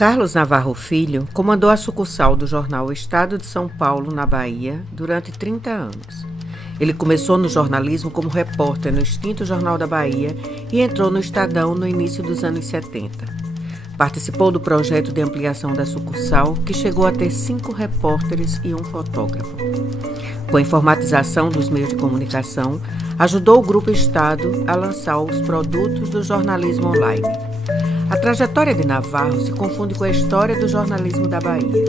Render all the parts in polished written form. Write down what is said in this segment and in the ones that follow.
Carlos Navarro Filho comandou a sucursal do jornal O Estado de São Paulo, na Bahia, durante 30 anos. Ele começou no jornalismo como repórter no extinto Jornal da Bahia e entrou no Estadão no início dos anos 70. Participou do projeto de ampliação da sucursal, que chegou a ter 5 repórteres e um fotógrafo. Com a informatização dos meios de comunicação, ajudou o Grupo Estado a lançar os produtos do jornalismo online. A trajetória de Navarro se confunde com a história do jornalismo da Bahia,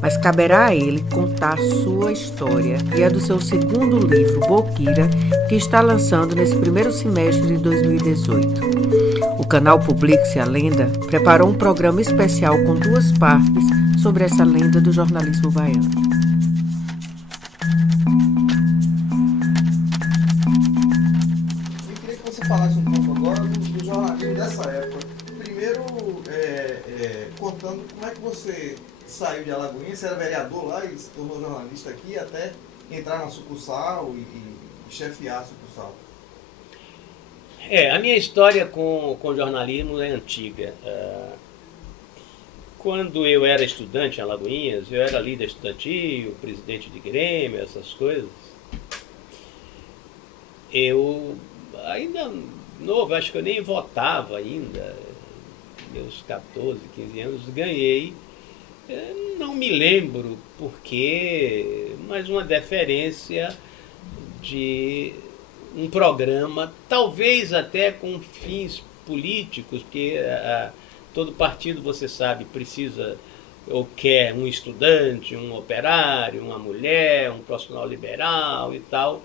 mas caberá a ele contar sua história e a do seu segundo livro, Boquira, que está lançando nesse primeiro semestre de 2018. O canal Publique-se a Lenda preparou um programa especial com 2 partes sobre essa lenda do jornalismo baiano. Eu queria que você falasse um pouco agora do jornalismo dessa época. Primeiro, contando como é que você saiu de Alagoinhas, você era vereador lá e se tornou jornalista aqui, até entrar na sucursal e chefiar a sucursal. A minha história com jornalismo é antiga. Quando eu era estudante em Alagoinhas, eu era líder estudantil, presidente de Grêmio, essas coisas. Eu ainda novo, acho que eu nem votava ainda, meus 14, 15 anos, ganhei, não me lembro porquê, mas uma deferência de um programa, talvez até com fins políticos, porque todo partido, você sabe, precisa ou quer um estudante, um operário, uma mulher, um profissional liberal e tal,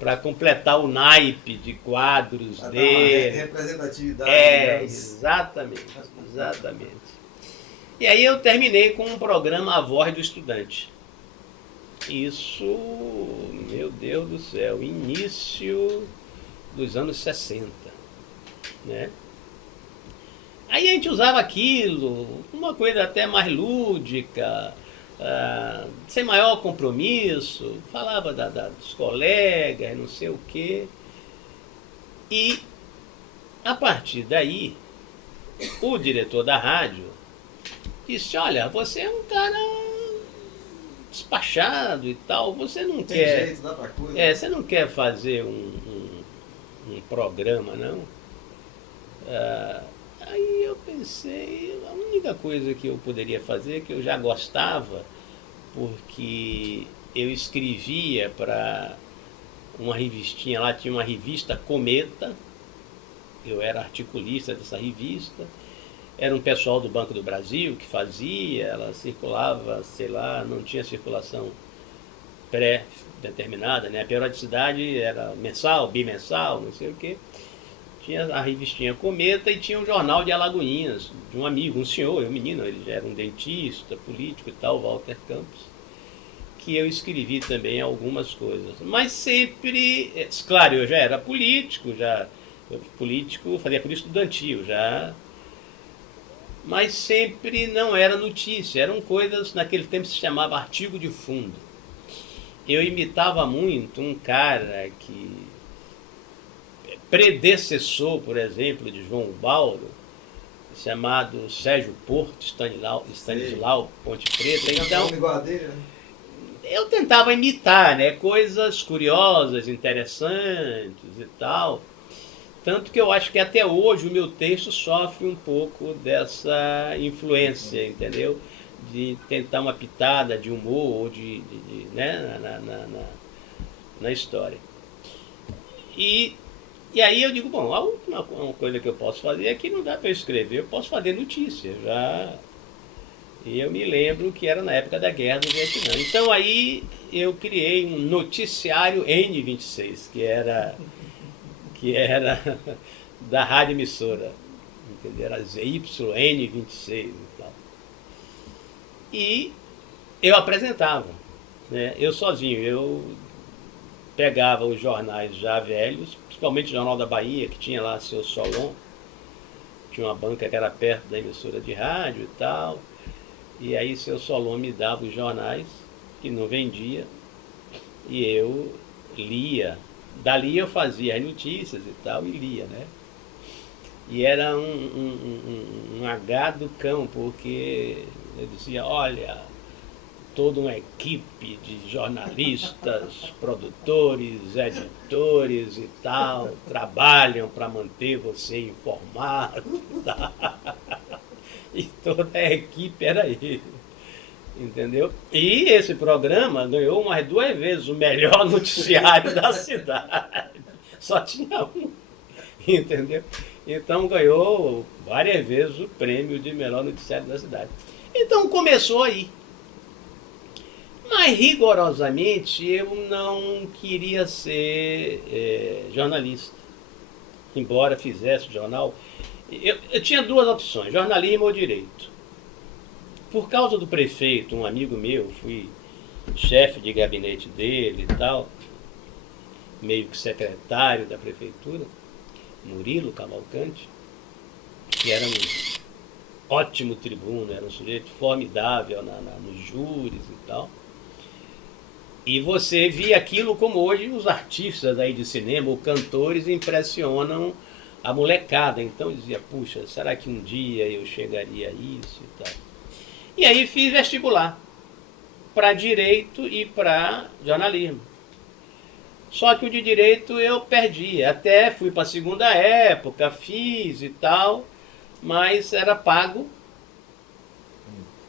para completar o naipe de quadros dele. Representatividade. Exatamente. E aí eu terminei com um programa A Voz do Estudante. Isso, meu Deus do céu, início dos anos 60, né? Aí a gente usava aquilo, uma coisa até mais lúdica, sem maior compromisso, falava dos colegas, não sei o quê. E, a partir daí, o diretor da rádio disse: olha, você é um cara despachado e tal, você não Tem quer... jeito, dá pra coisa. Você não quer fazer um programa, não? Aí eu pensei, a única coisa que eu poderia fazer, que eu já gostava, porque eu escrevia para uma revistinha lá, tinha uma revista Cometa, eu era articulista dessa revista, era um pessoal do Banco do Brasil que fazia, ela circulava, sei lá, não tinha circulação pré-determinada, né? A periodicidade era mensal, bimensal, não sei o quê. Tinha a revistinha Cometa e tinha um jornal de Alagoinhas, de um amigo, um senhor, um menino, ele já era um dentista, político e tal, Walter Campos, que eu escrevi também algumas coisas. Mas sempre, claro, eu já era político, fazia político estudantil, já, mas sempre não era notícia, eram coisas, naquele tempo se chamava artigo de fundo. Eu imitava muito um cara que predecessor, por exemplo, de João Baldo, chamado Sérgio Porto, Stanislau Ponte Preta. Então, eu tentava imitar, né, coisas curiosas, interessantes e tal. Tanto que eu acho que até hoje o meu texto sofre um pouco dessa influência, entendeu? De tentar uma pitada de humor, ou né, na história. E aí eu digo, bom, a última coisa que eu posso fazer é que não dá para eu escrever, eu posso fazer notícia. E eu me lembro que era na época da Guerra do Vietnã. Então aí eu criei um noticiário N26, que era da rádio emissora, entendeu? Era ZYN26 e tal. E eu apresentava, né? Eu sozinho, eu pegava os jornais já velhos, principalmente o Jornal da Bahia, que tinha lá seu Solon, tinha uma banca que era perto da emissora de rádio e tal, e aí seu Solon me dava os jornais, que não vendia, e eu lia. Dali eu fazia as notícias e tal, e lia, né? E era um H do cão, porque eu dizia, olha, toda uma equipe de jornalistas, produtores, editores e tal, trabalham para manter você informado. E toda a equipe era ele. Entendeu? E esse programa ganhou mais 2 vezes o melhor noticiário da cidade. Só tinha um. Entendeu? Então ganhou várias vezes o prêmio de melhor noticiário da cidade. Então começou aí. Mas rigorosamente eu não queria ser jornalista. Embora fizesse jornal. Eu tinha 2 opções, jornalismo ou direito. Por causa do prefeito, um amigo meu, fui chefe de gabinete dele e tal, meio que secretário da prefeitura, Murilo Cavalcante, que era um ótimo tribuno, era um sujeito formidável nos júris e tal. E você via aquilo como hoje os artistas aí de cinema, ou cantores, impressionam a molecada. Então eu dizia, puxa, será que um dia eu chegaria a isso e tal? E aí fiz vestibular para direito e para jornalismo. Só que o de direito eu perdi. Até fui para a segunda época, fiz e tal, mas era pago,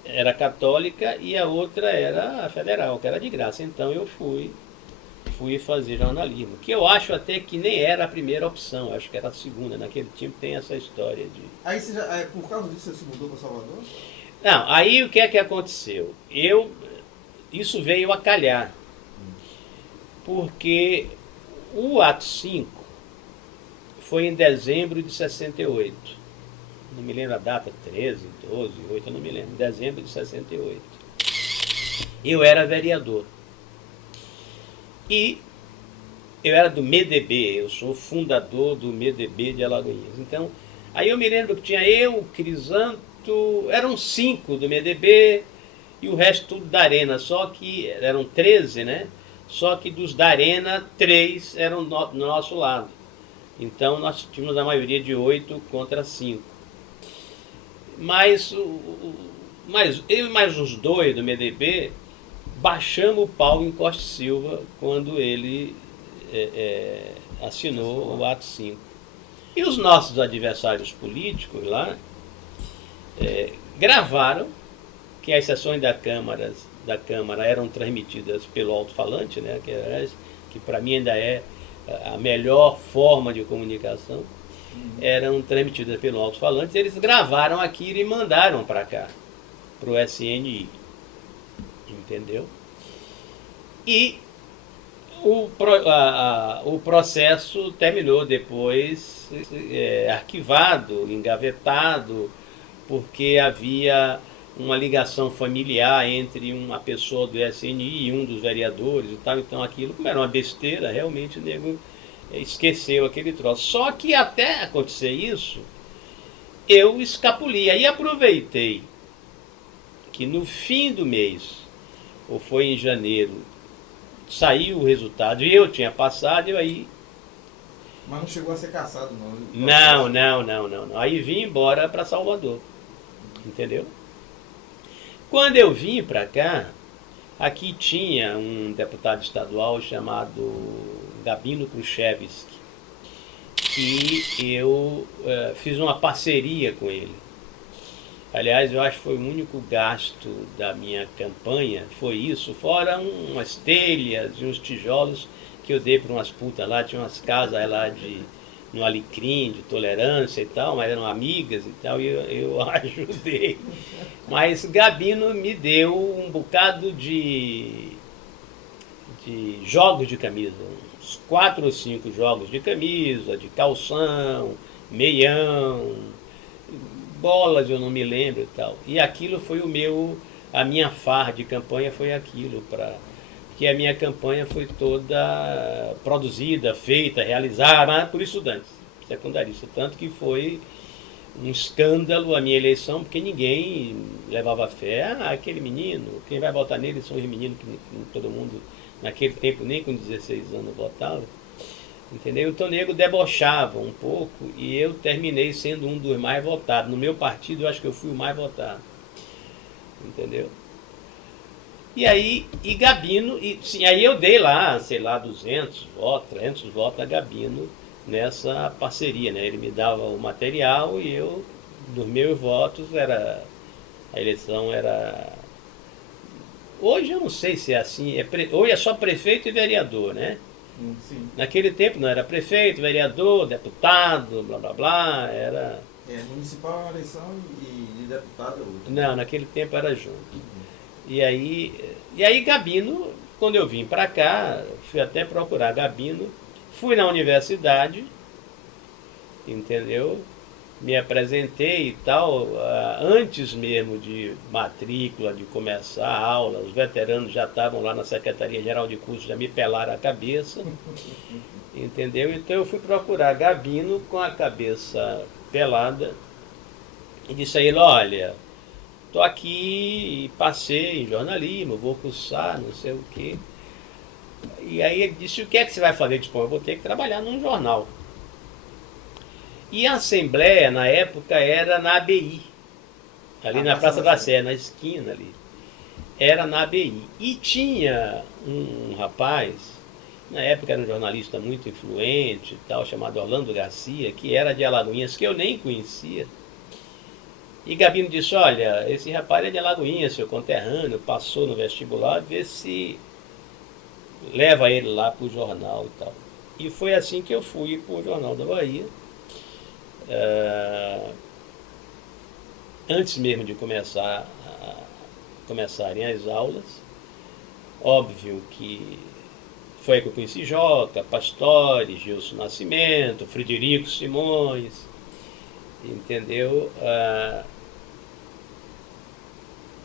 era católica e a outra era a federal, que era de graça. Então eu fui fazer jornalismo, que eu acho até que nem era a primeira opção, acho que era a segunda. Naquele tempo tem essa história de... Aí você já, por causa disso você se mudou para Salvador? Não, aí o que é que aconteceu? Isso veio a calhar, porque o ato 5 foi em dezembro de 68. Não me lembro a data, 13, 12, 8, eu não me lembro. Dezembro de 68. Eu era vereador. E eu era do MDB, eu sou fundador do MDB de Alagoinhas. Então, aí eu me lembro que tinha eu, Crisanto, eram 5 do MDB e o resto tudo da Arena, só que eram 13, né? Só que dos da Arena, 3 eram do nosso lado. Então nós tínhamos a maioria de 8 contra 5. Mas eu e mais uns 2 do MDB baixamos o pau em Costa Silva quando ele assinou o ato 5. E os nossos adversários políticos lá gravaram que as sessões da Câmara eram transmitidas pelo alto-falante, né, que para mim ainda é a melhor forma de comunicação, eram transmitidas pelo alto-falante. Eles gravaram aquilo e mandaram para cá, para o SNI, entendeu? E o processo terminou depois arquivado, engavetado, porque havia uma ligação familiar entre uma pessoa do SNI e um dos vereadores e tal. Então aquilo, como era uma besteira, realmente o nego esqueceu aquele troço. Só que até acontecer isso, eu escapuli. Aí aproveitei que no fim do mês, ou foi em janeiro, saiu o resultado e eu tinha passado e aí... Mas não chegou a ser caçado, não? Não. Aí vim embora para Salvador, entendeu? Quando eu vim para cá, aqui tinha um deputado estadual chamado Gabino Khrushchevsky, e eu fiz uma parceria com ele. Aliás, eu acho que foi o único gasto da minha campanha, foi isso, fora umas telhas e uns tijolos que eu dei para umas putas lá, tinha umas casas lá no Alecrim, de tolerância e tal, mas eram amigas e tal, e eu ajudei. Mas Gabino me deu um bocado de jogos de camisa, uns 4 ou 5 jogos de camisa, de calção, meião, bolas eu não me lembro e tal. E aquilo foi a minha farra de campanha foi aquilo, porque a minha campanha foi toda produzida, feita, realizada por estudantes secundaristas, tanto que foi um escândalo a minha eleição, porque ninguém levava fé. Aquele menino, quem vai votar nele são os meninos que todo mundo, naquele tempo, nem com 16 anos votava. Entendeu? Então o nego debochava um pouco e eu terminei sendo um dos mais votados. No meu partido eu acho que eu fui o mais votado. Entendeu? E aí, e Gabino, sim, aí eu dei lá, sei lá, 200 votos, 300 votos a Gabino nessa parceria, né? Ele me dava o material e eu, dos meus votos, a eleição era... Hoje eu não sei se é assim, hoje é só prefeito e vereador, né? Sim. Naquele tempo não era prefeito, vereador, deputado, blá blá blá, era... municipal é uma eleição e deputado é outra. Não, naquele tempo era junto. E aí Gabino, quando eu vim para cá, fui até procurar Gabino, fui na universidade, entendeu? Me apresentei e tal, antes mesmo de matrícula, de começar a aula, os veteranos já estavam lá na Secretaria-Geral de Cursos, já me pelaram a cabeça, entendeu? Então eu fui procurar Gabino com a cabeça pelada e disse a ele, olha, estou aqui, passei em jornalismo, vou cursar, não sei o quê. E aí ele disse, o que é que você vai fazer? Eu disse, eu vou ter que trabalhar num jornal. E a assembleia, na época, era na ABI, ali na Praça da Sé, na esquina ali. Era na ABI. E tinha um rapaz, na época era um jornalista muito influente, tal, chamado Orlando Garcia, que era de Alagoinhas, que eu nem conhecia. E Gabino disse, olha, esse rapaz é de Alagoinhas, seu conterrâneo, passou no vestibular, vê se leva ele lá para o jornal e tal. E foi assim que eu fui para o Jornal da Bahia. Antes mesmo de começarem as aulas, óbvio que foi aí que eu conheci Joca, Pastore, Gilson Nascimento, Frederico Simões, entendeu?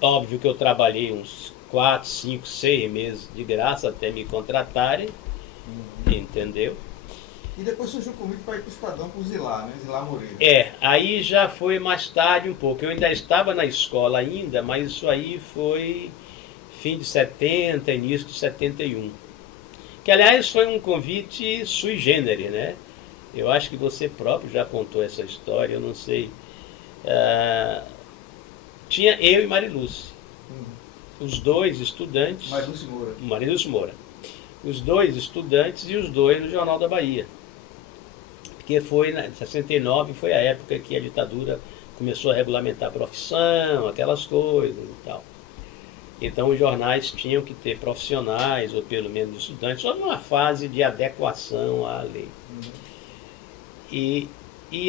Óbvio que eu trabalhei uns 4, 5, 6 meses de graça até me contratarem, entendeu? E depois surgiu o convite para ir para o Estadão com o Zilar, né? Zilar Moreira. Aí já foi mais tarde um pouco. Eu ainda estava na escola ainda, mas isso aí foi fim de 70, início de 71. Que, aliás, foi um convite sui generis, né? Eu acho que você próprio já contou essa história, eu não sei. Tinha eu e Marilúcia. Os dois estudantes... Marilúcia Moura. Os dois estudantes e os dois no Jornal da Bahia. Porque foi, em 69, foi a época que a ditadura começou a regulamentar a profissão, aquelas coisas e tal. Então os jornais tinham que ter profissionais, ou pelo menos estudantes, só numa fase de adequação à lei. E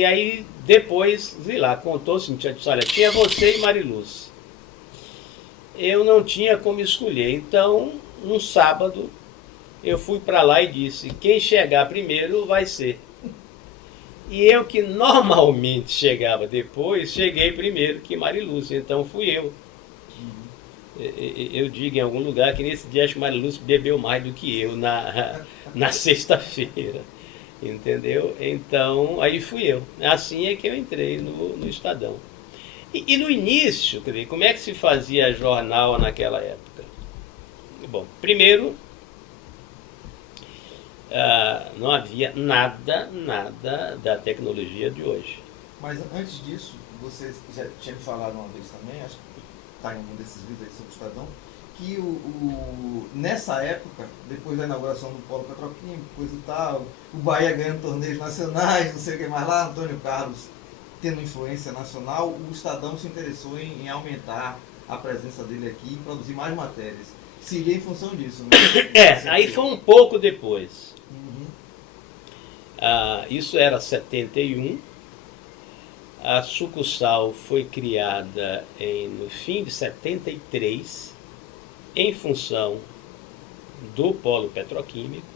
aí depois, sei lá, contou assim, disse, olha, tinha você e Marilúcia. Eu não tinha como escolher, então, um sábado, eu fui para lá e disse, quem chegar primeiro vai ser. E eu, que normalmente chegava depois, cheguei primeiro que Marilúcia, então fui eu. Eu digo em algum lugar que nesse dia acho que Marilúcia bebeu mais do que eu na sexta-feira, entendeu? Então, aí fui eu. Assim é que eu entrei no Estadão. E no início, quer dizer, como é que se fazia jornal naquela época? Bom, primeiro... não havia nada da tecnologia de hoje. Mas antes disso, você já tinha me falado uma vez também, acho que está em um desses vídeos aí sobre o Estadão, que nessa época, depois da inauguração do Polo Petroquímico, coisa e tal, o Bahia ganhando torneios nacionais, não sei o que mais lá, Antônio Carlos tendo influência nacional, o Estadão se interessou em aumentar a presença dele aqui e produzir mais matérias. Seria em função disso, né? Aí foi um pouco depois. Isso era 71. A sucursal foi criada no fim de 73, em função do polo petroquímico,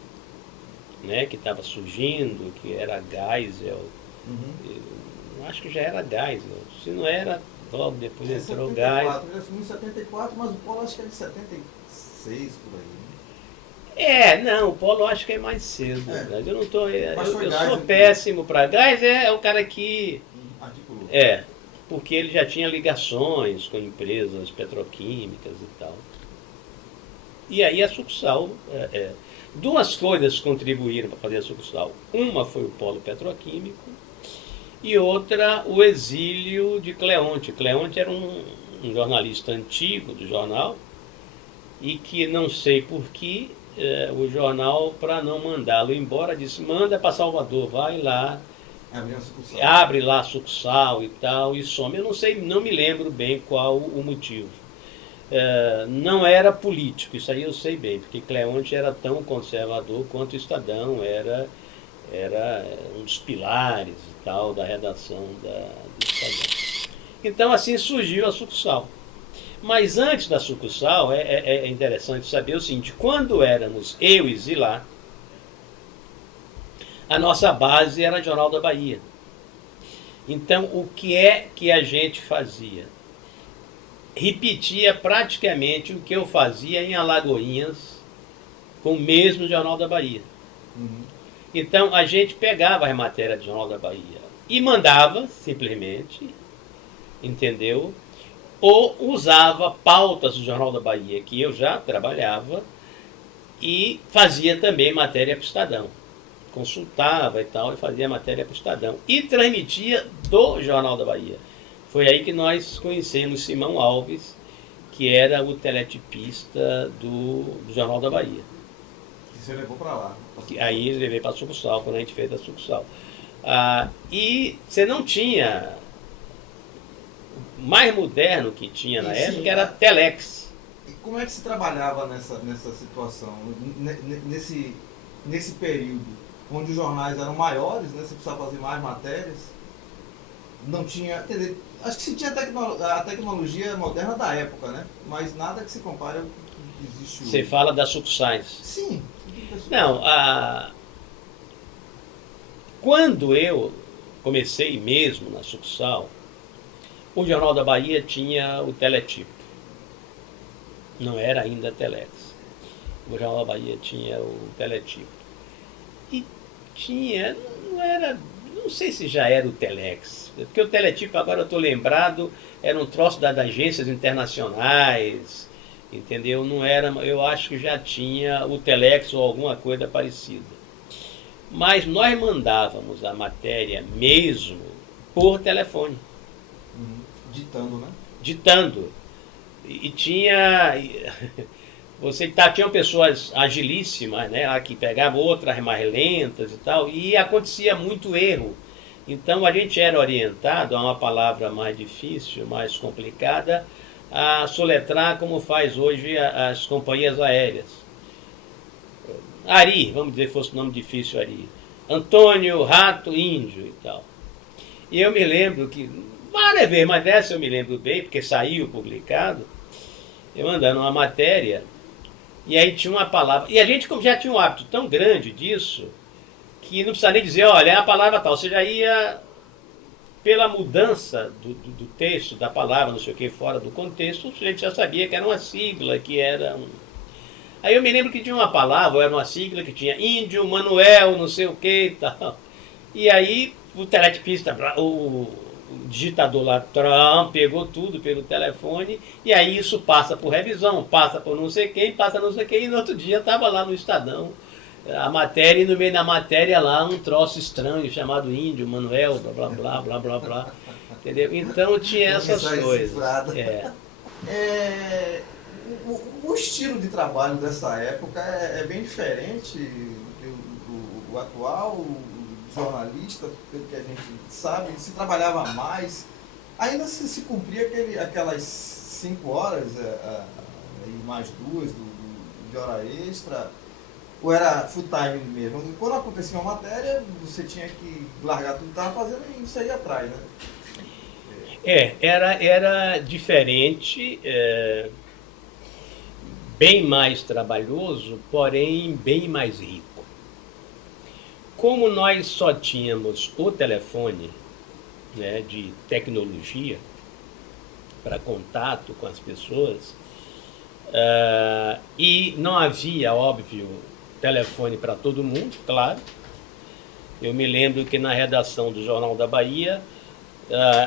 né, que estava surgindo, que era Geisel. Acho que já era Geisel. Se não era, logo depois entrou Geisel. Ele assumiu em 74, mas o polo acho que é de 76 por aí. Não, o polo acho que é mais cedo. Eu não tô, eu sou péssimo para gás, é o cara que articulou. Porque ele já tinha ligações com empresas petroquímicas e tal. E aí a sucursal, duas coisas contribuíram para fazer a sucursal. Uma foi o polo petroquímico e outra o exílio de Cleonte. Cleonte era um jornalista antigo do jornal e que não sei por que o jornal, para não mandá-lo embora, disse: manda para Salvador, vai lá, abre lá a sucursal e tal, e some. Eu não sei, não me lembro bem qual o motivo. Não era político, isso aí eu sei bem, porque Cleonte era tão conservador quanto o Estadão, era um dos pilares e tal da redação do Estadão. Então assim surgiu a sucursal. Mas antes da sucursal é interessante saber o seguinte: quando éramos eu e Zilá, a nossa base era o Jornal da Bahia. Então o que é que a gente fazia? Repetia praticamente o que eu fazia em Alagoinhas com o mesmo Jornal da Bahia. Então a gente pegava as matérias do Jornal da Bahia e mandava simplesmente, entendeu? Ou usava pautas do Jornal da Bahia, que eu já trabalhava, e fazia também matéria para o Estadão. Consultava e tal, e fazia matéria para o Estadão. E transmitia do Jornal da Bahia. Foi aí que nós conhecemos Simão Alves, que era o teletipista do Jornal da Bahia. E você levou para lá? Aí eu levei para a sucursal, quando a gente fez a sucursal. E você não tinha... O mais moderno que tinha na época era Telex. E como é que se trabalhava nessa situação? Nesse período, onde os jornais eram maiores, né? Você precisava fazer mais matérias. Não tinha, quer dizer, acho que se tinha a tecnologia moderna da época, né? Mas nada que se compare ao que existe hoje. Você fala das sucursais? Sim. Não, quando eu comecei mesmo na sucursal, o Jornal da Bahia tinha o teletipo. Não era ainda Telex. O Jornal da Bahia tinha o teletipo. E tinha, não sei se já era o Telex, porque o teletipo, agora eu estou lembrado, era um troço das agências internacionais, entendeu? Não era, eu acho que já tinha o Telex ou alguma coisa parecida. Mas nós mandávamos a matéria mesmo por telefone. Ditando, né? Ditando. E tinha... tinham pessoas agilíssimas, né, que pegavam outras mais lentas e tal, e acontecia muito erro. Então a gente era orientado a uma palavra mais difícil, mais complicada, a soletrar como faz hoje as companhias aéreas. Ari, vamos dizer que fosse um nome difícil, Ari. Antônio, Rato, Índio e tal. E eu me lembro que, várias vezes, mas dessa eu me lembro bem, porque saiu publicado, eu mandando uma matéria, e aí tinha uma palavra, e a gente como já tinha um hábito tão grande disso, que não precisa nem dizer, olha, é a palavra tal, você já ia, pela mudança do texto, da palavra, não sei o que, fora do contexto, a gente já sabia que era uma sigla, que era um... Aí eu me lembro que tinha uma palavra, era uma sigla que tinha Índio, Manuel, não sei o que e tal. E aí o teletipista, o digitador lá, pegou tudo pelo telefone, e aí isso passa por revisão, passa por não sei quem, passa não sei quem, e no outro dia estava lá no Estadão a matéria, e no meio da matéria lá um troço estranho chamado Índio, Manuel, blá blá blá blá blá blá, entendeu? Então tinha essas coisas. O estilo de trabalho dessa época é bem diferente do atual. O jornalista, pelo que a gente sabe, se trabalhava mais, ainda se cumpria aquelas 5 horas e mais 2 de hora extra, ou era full time mesmo? Quando acontecia uma matéria, você tinha que largar tudo que estava fazendo e sair atrás, né? Era diferente, bem mais trabalhoso, porém bem mais rico. Como nós só tínhamos o telefone, né, de tecnologia para contato com as pessoas, e não havia, óbvio, telefone para todo mundo, claro. Eu me lembro que na redação do Jornal da Bahia,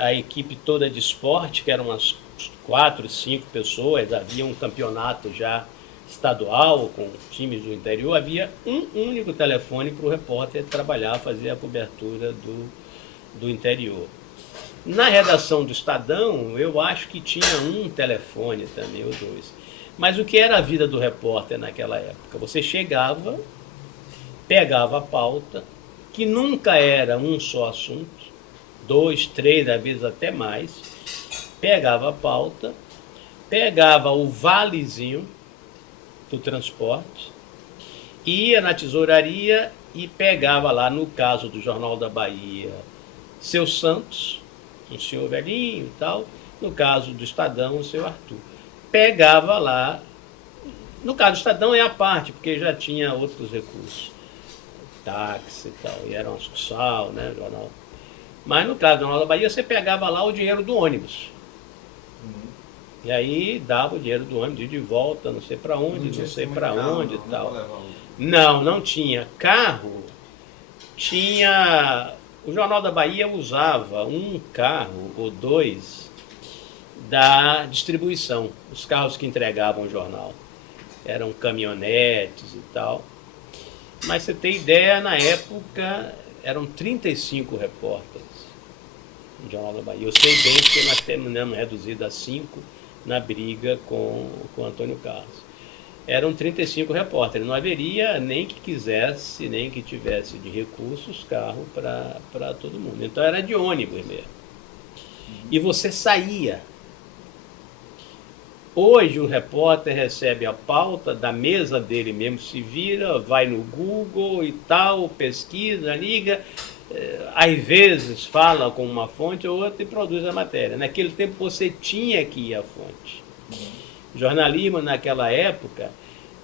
a equipe toda de esporte, que eram umas 4, 5 pessoas, havia um campeonato já estadual, com times do interior, havia um único telefone para o repórter trabalhar, fazer a cobertura do interior. Na redação do Estadão, eu acho que tinha um telefone também, ou dois. Mas o que era a vida do repórter naquela época? Você chegava, pegava a pauta, que nunca era um só assunto, 2, 3, às vezes até mais, pegava a pauta, pegava o valezinho do transporte, ia na tesouraria e pegava lá, no caso do Jornal da Bahia, seu Santos, um senhor velhinho e tal, no caso do Estadão, o seu Arthur. Pegava lá, no caso do Estadão é a parte, porque já tinha outros recursos, táxi e tal, e era um sucursal, né, jornal. Mas no caso do Jornal da Bahia, você pegava lá o dinheiro do ônibus. E aí dava o dinheiro do ônibus de volta, não sei para onde, não sei para onde e tal. Não tinha. Carro, tinha... O Jornal da Bahia usava um carro ou dois da distribuição, os carros que entregavam o jornal. Eram caminhonetes e tal. Mas você tem ideia, na época eram 35 repórteres no Jornal da Bahia. Eu sei bem porque nós terminamos reduzido a 5 na briga com Antônio Carlos. Eram 35 repórteres, não haveria nem que quisesse, nem que tivesse de recursos carro para todo mundo. Então era de ônibus mesmo. E você saía. Hoje um repórter recebe a pauta da mesa dele mesmo, se vira, vai no Google e tal, pesquisa, liga, às vezes fala com uma fonte ou outra e produz a matéria. Naquele tempo você tinha que ir à fonte. Jornalismo naquela época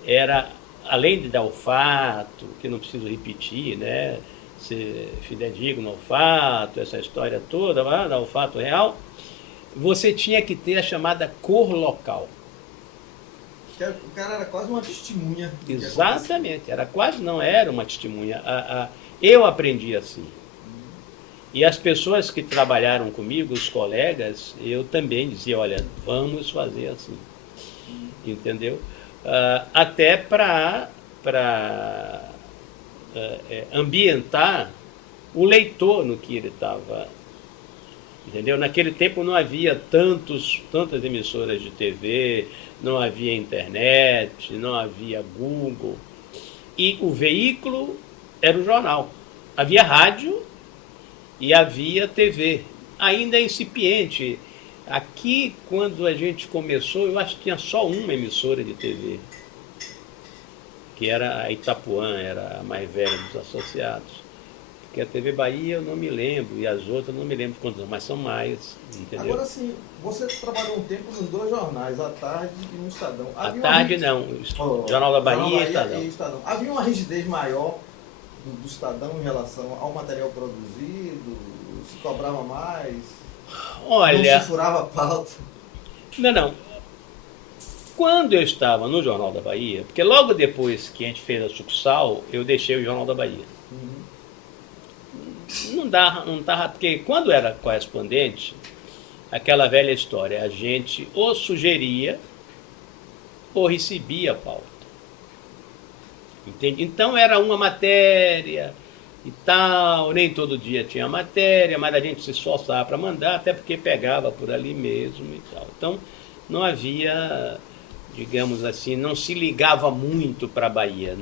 era, além de dar o fato, que não preciso repetir, né? Ser fidedigno ao fato, essa história toda, dar o fato real, você tinha que ter a chamada cor local. O cara era quase uma testemunha. Exatamente, era quase, não era uma testemunha. Eu aprendi assim. E as pessoas que trabalharam comigo, os colegas, eu também dizia, olha, vamos fazer assim. Entendeu? Até para ambientar o leitor no que ele estava. Entendeu? Naquele tempo não havia tantas emissoras de TV, não havia internet, não havia Google. E o veículo era o jornal. Havia rádio e havia TV, ainda incipiente. Aqui, quando a gente começou, eu acho que tinha só uma emissora de TV, que era a Itapuã, era a mais velha dos associados. Porque a TV Bahia eu não me lembro, e as outras não me lembro quantas, mas são mais, entendeu? Agora sim, você trabalhou um tempo nos dois jornais, à tarde e no Estadão. À tarde não, Jornal da Bahia e Estadão. Havia uma rigidez maior do Estadão em relação ao material produzido? Se cobrava mais? Olha... Não se furava a pauta? Não. Quando eu estava no Jornal da Bahia, porque logo depois que a gente fez a sucursal, eu deixei o Jornal da Bahia. Não dava, porque quando era correspondente, aquela velha história, a gente ou sugeria ou recebia a pauta. Entende? Então era uma matéria e tal, nem todo dia tinha matéria, mas a gente se esforçava para mandar, até porque pegava por ali mesmo e tal. Então não havia, digamos assim, não se ligava muito para a Bahia.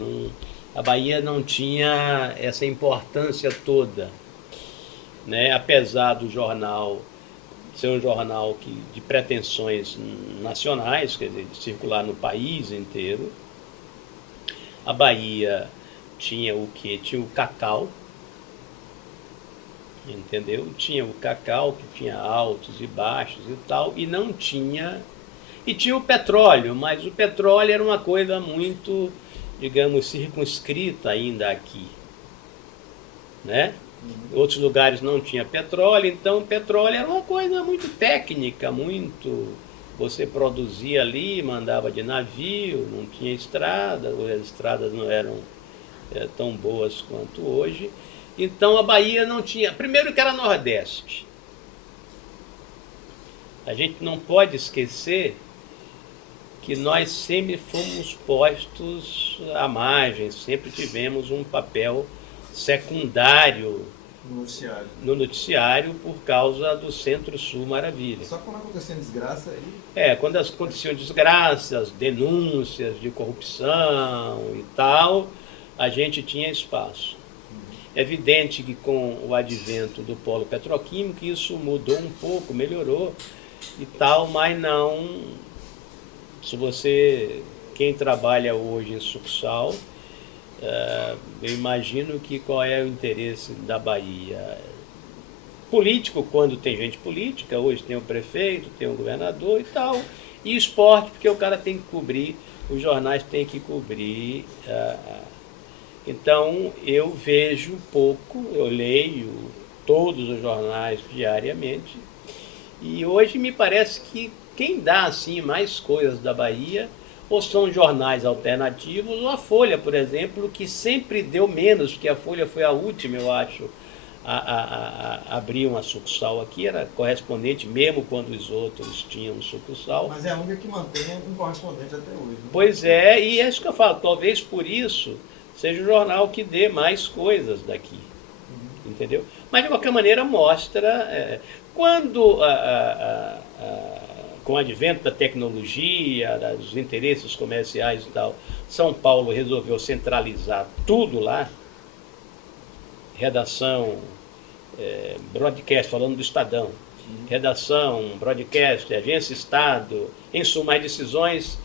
A Bahia não tinha essa importância toda, né? Apesar do jornal ser um jornal de pretensões nacionais, quer dizer, de circular no país inteiro, a Bahia tinha o quê? Tinha o cacau, entendeu? Tinha o cacau, que tinha altos e baixos e tal, e não tinha... E tinha o petróleo, mas o petróleo era uma coisa muito, digamos, circunscrita ainda aqui, né? Outros lugares não tinha petróleo, então o petróleo era uma coisa muito técnica, muito... Você produzia ali, mandava de navio, não tinha estrada, as estradas não eram tão boas quanto hoje. Então a Bahia não tinha... Primeiro que era Nordeste. A gente não pode esquecer que nós sempre fomos postos à margem, sempre tivemos um papel secundário no noticiário por causa do Centro-Sul Maravilha. Só quando acontecia desgraça aí? Quando aconteciam desgraças, denúncias de corrupção e tal, a gente tinha espaço. É evidente que com o advento do polo petroquímico isso mudou um pouco, melhorou e tal, mas não... Quem trabalha hoje em sucursal, eu imagino que qual é o interesse da Bahia. Político, quando tem gente política, hoje tem o prefeito, tem o governador e tal, e esporte, porque o cara tem que cobrir, os jornais têm que cobrir. Então, eu vejo pouco, eu leio todos os jornais diariamente, e hoje me parece que quem dá assim mais coisas da Bahia ou são jornais alternativos, ou a Folha, por exemplo, que sempre deu menos, porque a Folha foi a última, eu acho, a abrir uma sucursal aqui, era correspondente mesmo quando os outros tinham sucursal. Mas é a única que mantém um correspondente até hoje. Né? Pois é, e é isso que eu falo, talvez por isso seja o jornal que dê mais coisas daqui, entendeu? Mas de qualquer maneira mostra, quando com o advento da tecnologia, dos interesses comerciais e tal, São Paulo resolveu centralizar tudo lá, redação, broadcast, falando do Estadão, redação, broadcast, agência Estado, em suma, as decisões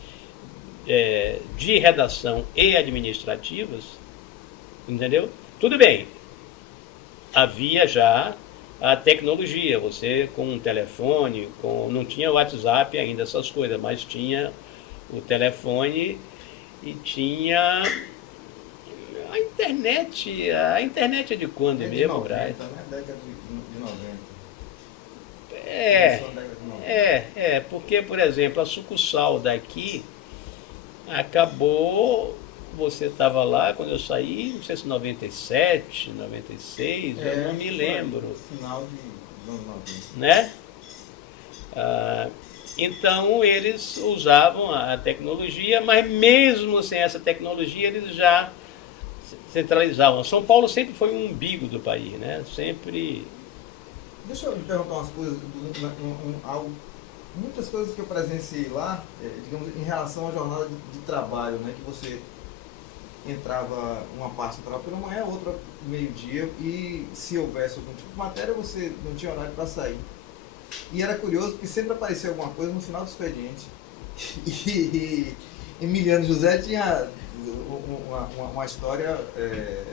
de redação e administrativas, entendeu? Tudo bem, havia já a tecnologia, você com um telefone, não tinha WhatsApp ainda, essas coisas, mas tinha o telefone e tinha a internet. A internet é de quando mesmo, Braz? Década de 90. Porque, por exemplo, a sucursal daqui acabou, você estava lá quando eu saí, não sei se 97, 96, eu não me lembro. Final de 90. Né? Então eles usavam a tecnologia, mas mesmo sem essa tecnologia eles já centralizavam. São Paulo sempre foi um umbigo do país, né? Sempre... Deixa eu lhe perguntar umas coisas, muitas coisas que eu presenciei lá, digamos, em relação à jornada de trabalho, né? Que você entrava, uma parte entrava pela manhã, outra meio-dia, e se houvesse algum tipo de matéria, você não tinha horário para sair. E era curioso, porque sempre aparecia alguma coisa no final do expediente. E Emiliano José tinha uma história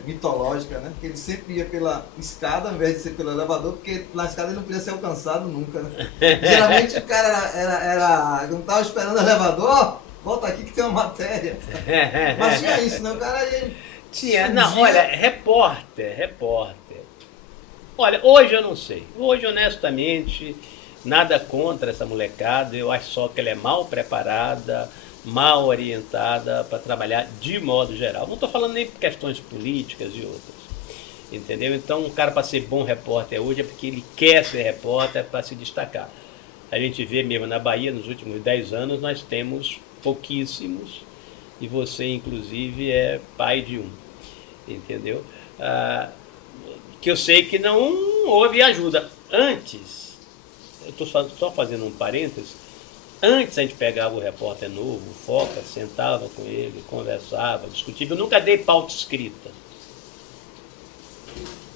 mitológica, né? Porque ele sempre ia pela escada, ao invés de ser pelo elevador, porque na escada ele não podia ser alcançado nunca, né? Geralmente o cara não estava esperando o elevador, volta aqui que tem uma matéria. Mas tinha isso, né? O cara ia... Tinha, não, olha, repórter. Olha, hoje eu não sei. Hoje, honestamente, nada contra essa molecada. Eu acho só que ela é mal preparada, mal orientada para trabalhar de modo geral. Não estou falando nem por questões políticas e outras. Entendeu? Então, um cara para ser bom repórter hoje é porque ele quer ser repórter para se destacar. A gente vê mesmo na Bahia, nos últimos 10 anos, nós temos pouquíssimos, e você, inclusive, é pai de um. Entendeu? Que eu sei que não houve ajuda. Antes, eu estou só fazendo um parênteses, antes a gente pegava o repórter novo, o Foca, sentava com ele, conversava, discutia. Eu nunca dei pauta escrita.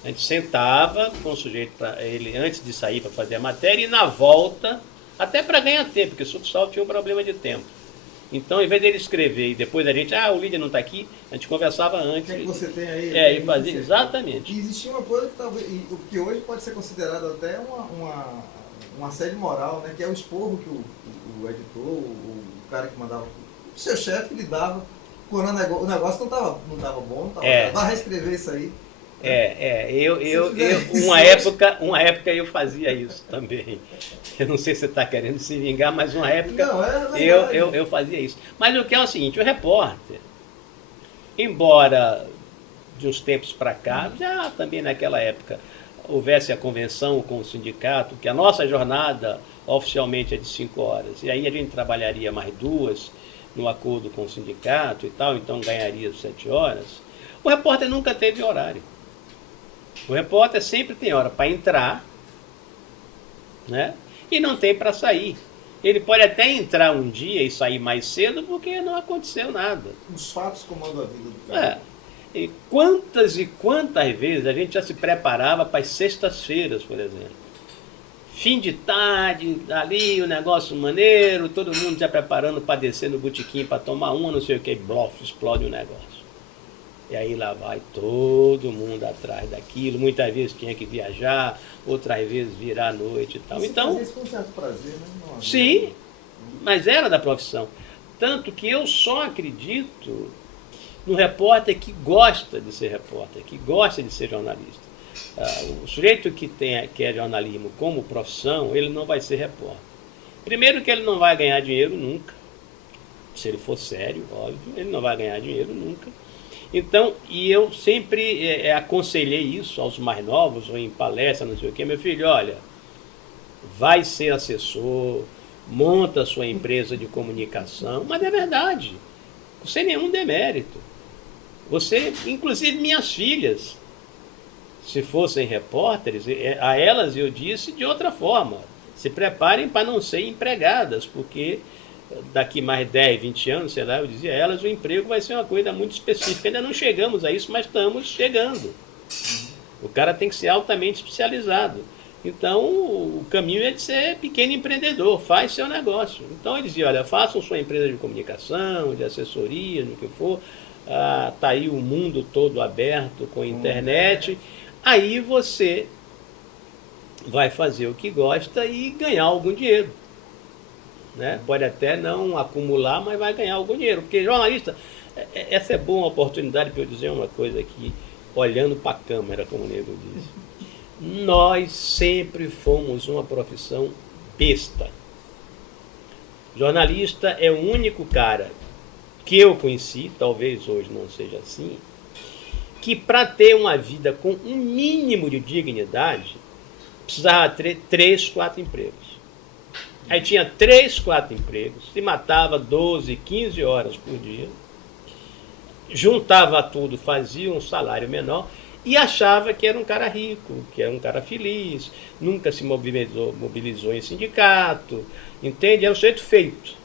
A gente sentava com o sujeito para ele antes de sair para fazer a matéria e na volta, até para ganhar tempo, porque o sucursal tinha um problema de tempo. Então, em vez dele escrever e depois a gente, o Lídia não está aqui, a gente conversava antes. O que você tem aí? E fazia, exatamente. E existia uma coisa que talvez, que hoje pode ser considerado até uma assédio moral, né? Que é o esporro que o editor, o cara que mandava, o seu chefe lhe dava, quando o negócio não estava bom, não estava. Vai reescrever isso aí. Uma época eu fazia isso também. Eu não sei se você está querendo se vingar, mas uma época eu fazia isso. Mas o que é o seguinte, o repórter, embora de uns tempos para cá, já também naquela época, houvesse a convenção com o sindicato, que a nossa jornada oficialmente é de 5 horas. E aí a gente trabalharia mais 2 no acordo com o sindicato e tal, então ganharia 7 horas. O repórter nunca teve horário. O repórter sempre tem hora para entrar, né? E não tem para sair. Ele pode até entrar um dia e sair mais cedo porque não aconteceu nada. Os fatos comandam a vida do cara. E quantas vezes a gente já se preparava para as sextas-feiras, por exemplo. Fim de tarde, ali o negócio maneiro, todo mundo já preparando para descer no botequim para tomar uma, não sei o que, blof, explode o negócio. E aí lá vai todo mundo atrás daquilo, muitas vezes tinha que viajar, outras vezes virar à noite e tal. Então, isso com um certo prazer, né? Não, sim, mas era da profissão. Tanto que eu só acredito no repórter que gosta de ser repórter, que gosta de ser jornalista. O sujeito que é jornalismo como profissão, ele não vai ser repórter. Primeiro que ele não vai ganhar dinheiro nunca. Se ele for sério, óbvio, ele não vai ganhar dinheiro nunca. Então, e eu sempre aconselhei isso aos mais novos, ou em palestra, não sei o quê, meu filho, olha, vai ser assessor, monta a sua empresa de comunicação, mas é verdade, sem nenhum demérito. Você, inclusive minhas filhas, se fossem repórteres, a elas eu disse de outra forma, se preparem para não ser empregadas, porque daqui mais 10, 20 anos, sei lá, eu dizia a elas, o emprego vai ser uma coisa muito específica. Ainda não chegamos a isso, mas estamos chegando. O cara tem que ser altamente especializado. Então, o caminho é de ser pequeno empreendedor, faz seu negócio. Então, ele dizia, olha, façam sua empresa de comunicação, de assessoria, no que for, está aí o mundo todo aberto com a internet, aí você vai fazer o que gosta e ganhar algum dinheiro. Né? Pode até não acumular, mas vai ganhar algum dinheiro. Porque jornalista, essa é boa oportunidade para eu dizer uma coisa aqui, olhando para a câmera, como o nego diz. Nós sempre fomos uma profissão besta. Jornalista é o único cara que eu conheci, talvez hoje não seja assim, que para ter uma vida com um mínimo de dignidade, precisava ter 3, 4 empregos. Aí tinha 3, 4 empregos, se matava 12, 15 horas por dia, juntava tudo, fazia um salário menor e achava que era um cara rico, que era um cara feliz, nunca se mobilizou em sindicato, entende? Era um sujeito feito.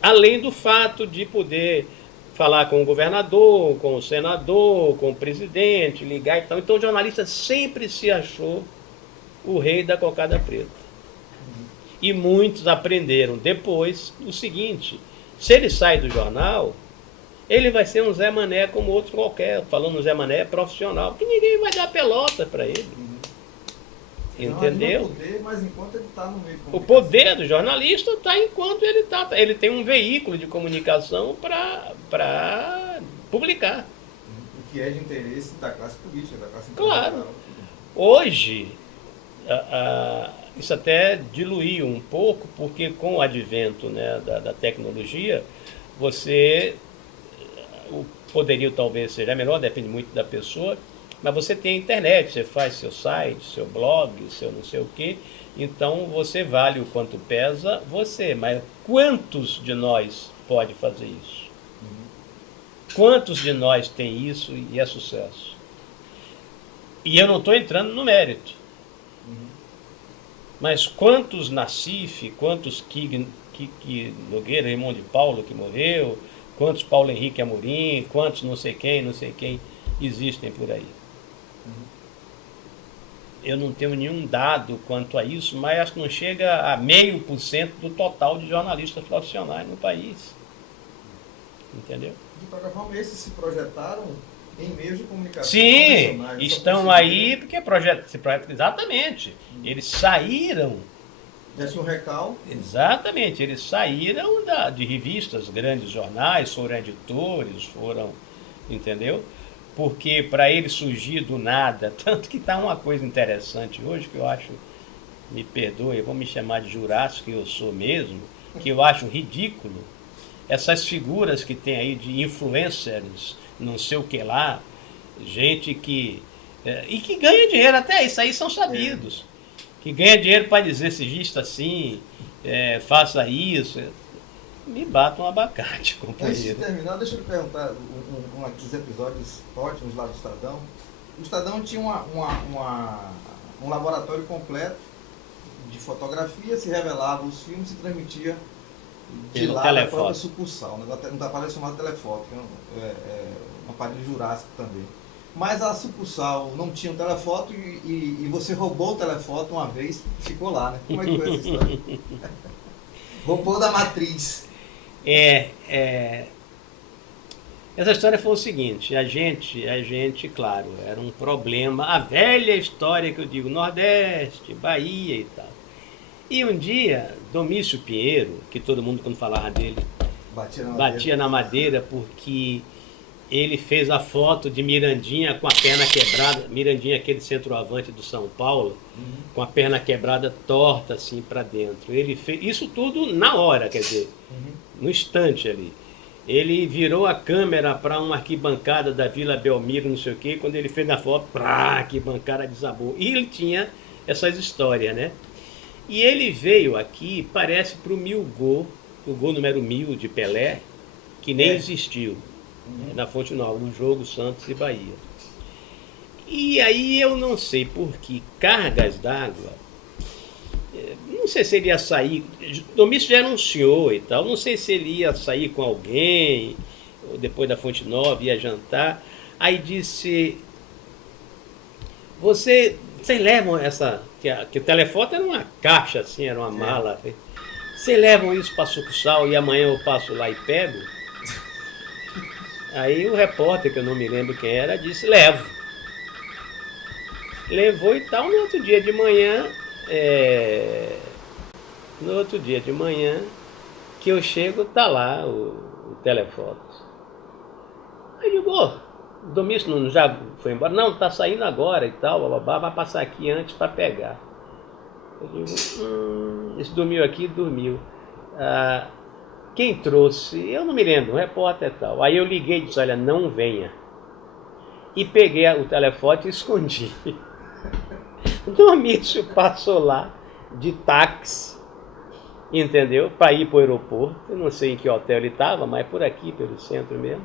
Além do fato de poder falar com o governador, com o senador, com o presidente, ligar e tal. Então o jornalista sempre se achou o rei da cocada preta. E muitos aprenderam depois o seguinte, se ele sai do jornal, ele vai ser um Zé Mané como outro qualquer, falando Zé Mané profissional, porque ninguém vai dar pelota para ele. Entendeu? O poder, mas enquanto ele está no meio de o poder do jornalista está enquanto ele está. Ele tem um veículo de comunicação para publicar. O que é de interesse da classe política, da classe Claro. Hoje, isso até diluiu um pouco, porque com o advento, né, da tecnologia, o poderio talvez seja menor, depende muito da pessoa, mas você tem a internet, você faz seu site, seu blog, seu não sei o quê, então você vale o quanto pesa você, mas quantos de nós pode fazer isso? Quantos de nós tem isso e é sucesso? E eu não estou entrando no mérito. Mas quantos Nassif, quantos Kig Nogueira, irmão de Paulo que morreu, quantos Paulo Henrique Amorim, quantos não sei quem existem por aí? Eu não tenho nenhum dado quanto a isso, mas acho que não chega a 0,5% do total de jornalistas profissionais no país. Entendeu? De qualquer forma, esses se projetaram em meios de comunicação. Sim, estão aí porque exatamente. Eles saíram. Já tinha um recalque. Exatamente, eles saíram de revistas, grandes jornais, foram editores, foram, entendeu? Porque para ele surgir do nada, tanto que está uma coisa interessante hoje, que eu acho, me perdoe, vou me chamar de jurássico, que eu sou mesmo, que eu acho ridículo, essas figuras que tem aí de influencers, não sei o que lá, gente que... e que ganha dinheiro, até isso aí são sabidos. que ganha dinheiro para dizer se vista assim, faça isso. Me bata um abacate, companheiro. Antes de terminar, deixa eu lhe perguntar um dos episódios ótimos lá do Estadão. O Estadão tinha um laboratório completo de fotografia, se revelava os filmes, se transmitia de pelo lá telefoto. da própria sucursal. Um aparelho chamado telefoto, que um aparelho jurássico também. Mas a sucursal não tinha um telefoto e você roubou o telefoto uma vez, ficou lá, né? Como é que foi essa história? Roubou da matriz. Essa história foi o seguinte, a gente, claro, era um problema, a velha história que eu digo, Nordeste, Bahia e tal. E um dia, Domício Pinheiro, que todo mundo quando falava dele, batia na madeira porque ele fez a foto de Mirandinha com a perna quebrada, Mirandinha aquele centroavante do São Paulo, com a perna quebrada torta assim para dentro. Ele fez isso tudo na hora, quer dizer, no instante ali. Ele virou a câmera para uma arquibancada da Vila Belmiro, não sei o quê, quando ele fez a foto, a arquibancada desabou. E ele tinha essas histórias, né? E ele veio aqui, parece para o 1000 gol, o gol número 1000 de Pelé, que nem existiu, na Fonte Nova, no jogo Santos e Bahia. E aí eu não sei por que cargas d'água, não sei se ele ia sair, Domício já era um senhor e tal, não sei se ele ia sair com alguém, ou depois da Fonte Nova, ia jantar, aí disse, vocês levam essa, que o telefoto era uma caixa assim, era uma mala, vocês levam isso para a sucursal e amanhã eu passo lá e pego? Aí o repórter, que eu não me lembro quem era, disse, levo. Levou e tal, no outro dia de manhã, que eu chego, tá lá o telefoto. Aí eu digo, o Domício não já foi embora? Não, tá saindo agora e tal, vai passar aqui antes para pegar. Eu digo, esse dormiu aqui, dormiu. Quem trouxe? Eu não me lembro, um repórter e tal. Aí eu liguei e disse, olha, não venha. E peguei o telefone e escondi. O Domício passou lá de táxi, entendeu? Para ir para o aeroporto. Eu não sei em que hotel ele estava, mas por aqui, pelo centro mesmo.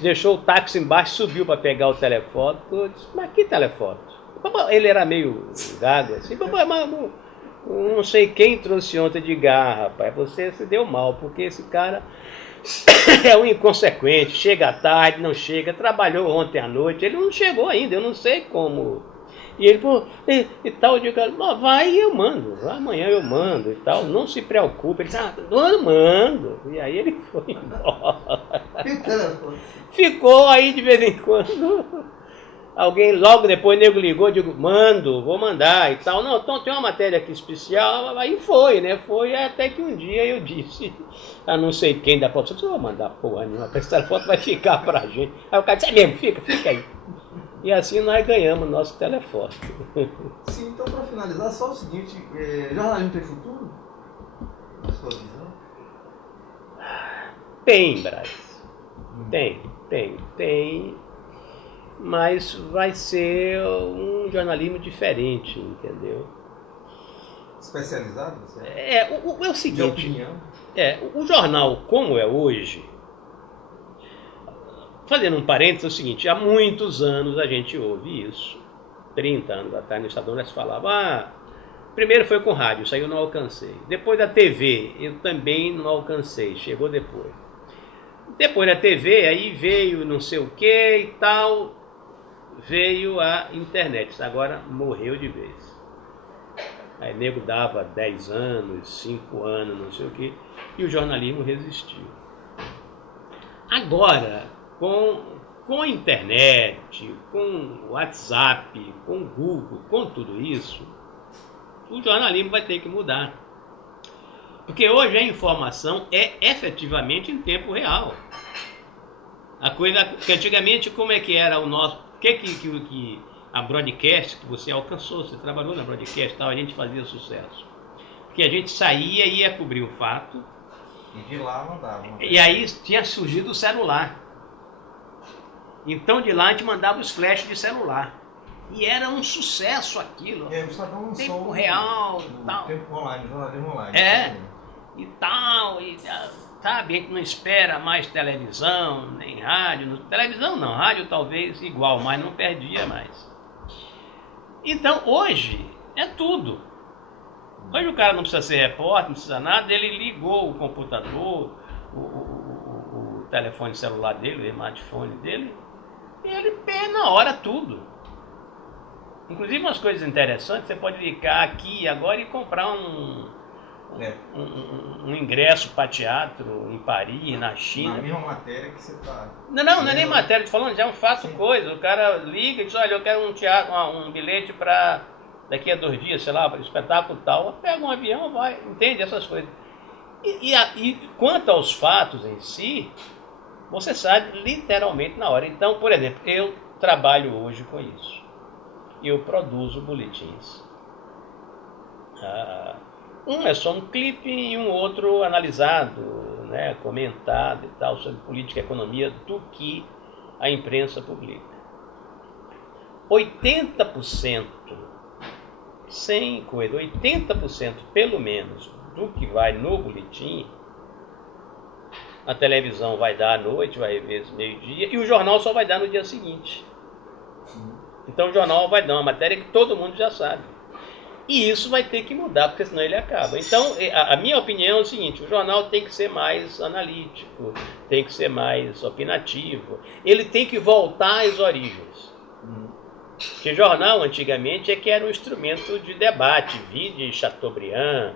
Deixou o táxi embaixo, subiu para pegar o telefone. Eu disse, mas que telefone? Ele era meio gago assim, mas não sei quem trouxe ontem de garra, rapaz. Você se deu mal, porque esse cara é um inconsequente, chega tarde, não chega, trabalhou ontem à noite, ele não chegou ainda, eu não sei como. E ele, e tal, eu digo, vai e eu mando, amanhã eu mando e tal, não se preocupe. Ele disse, eu mando. E aí ele foi embora. Ficou aí de vez em quando. Alguém, logo depois, o nego ligou, eu digo, vou mandar e tal. Não, então tem uma matéria aqui especial, aí foi, né? Foi até que um dia eu disse, a não sei quem da foto, eu vou mandar porra nenhuma, essa foto vai ficar pra gente. Aí o cara disse, mesmo, fica aí. E assim nós ganhamos nosso telefone. Sim, então para finalizar, só o seguinte, jornalismo tem futuro? Na sua visão? Tem, Braz. Tem. Mas vai ser um jornalismo diferente, entendeu? Especializado? Você é o seguinte, de opinião? O jornal como é hoje, fazendo um parênteses, é o seguinte, há muitos anos a gente ouve isso, 30 anos atrás no Estadão nós falava, primeiro foi com rádio, isso aí eu não alcancei, depois da TV eu também não alcancei, chegou depois. Depois da TV, aí veio não sei o que e tal, veio a internet, agora morreu de vez. Aí nego dava 10 anos, 5 anos, não sei o que, e o jornalismo resistiu. Agora, com a internet, com WhatsApp, com Google, com tudo isso, o jornalismo vai ter que mudar. Porque hoje a informação é efetivamente em tempo real. A coisa que antigamente, como é que era o nosso... que a broadcast que você alcançou, você trabalhou na broadcast e tal, a gente fazia sucesso. Porque a gente saía e ia cobrir o fato. E de lá mandava. E aí tinha surgido o celular. Então de lá a gente mandava os flashes de celular. E era um sucesso aquilo. O Estadão lançou tempo real e tal. Tempo online, jornalismo online. E tal, e sabe, a gente não espera mais televisão, nem rádio. Televisão não, rádio talvez igual, mas não perdia mais. Então hoje é tudo. Hoje o cara não precisa ser repórter, não precisa nada, ele ligou o computador, o telefone celular dele, o smartphone dele, e ele pega na hora tudo. Inclusive umas coisas interessantes, você pode ligar aqui agora e comprar um ingresso para teatro em Paris, na China. Na mesma matéria que você está... Não é nem matéria, estou falando, já é um fato coisa. O cara liga e diz, olha, eu quero um bilhete para daqui a 2 dias, sei lá, para espetáculo tal. Pega um avião, vai, entende essas coisas. E quanto aos fatos em si, você sabe literalmente na hora. Então, por exemplo, eu trabalho hoje com isso. Eu produzo boletins. Um é só um clipe e um outro analisado, né, comentado e tal, sobre política e economia do que a imprensa publica. 80%, sem coisa, 80% pelo menos do que vai no boletim, a televisão vai dar à noite, vai ver meio-dia, e o jornal só vai dar no dia seguinte. Então o jornal vai dar uma matéria que todo mundo já sabe. E isso vai ter que mudar, porque senão ele acaba. Então, a minha opinião é o seguinte, o jornal tem que ser mais analítico, tem que ser mais opinativo, ele tem que voltar às origens. Porque jornal, antigamente, é que era um instrumento de debate, vide Chateaubriand,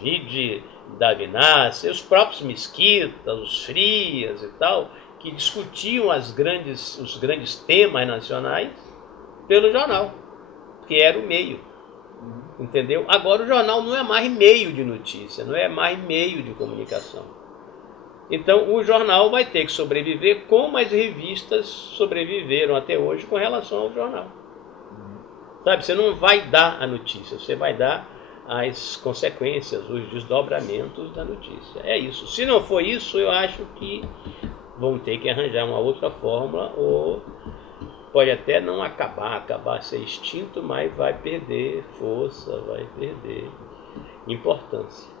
vide Davi Nasser, os próprios Mesquita, os Frias e tal, que discutiam os grandes temas nacionais pelo jornal, que era o meio. Entendeu? Agora o jornal não é mais meio de notícia, não é mais meio de comunicação. Então o jornal vai ter que sobreviver como as revistas sobreviveram até hoje com relação ao jornal. Sabe, você não vai dar a notícia, você vai dar as consequências, os desdobramentos da notícia. É isso. Se não for isso, eu acho que vão ter que arranjar uma outra fórmula, ou pode até não acabar ser extinto, mas vai perder força, vai perder importância.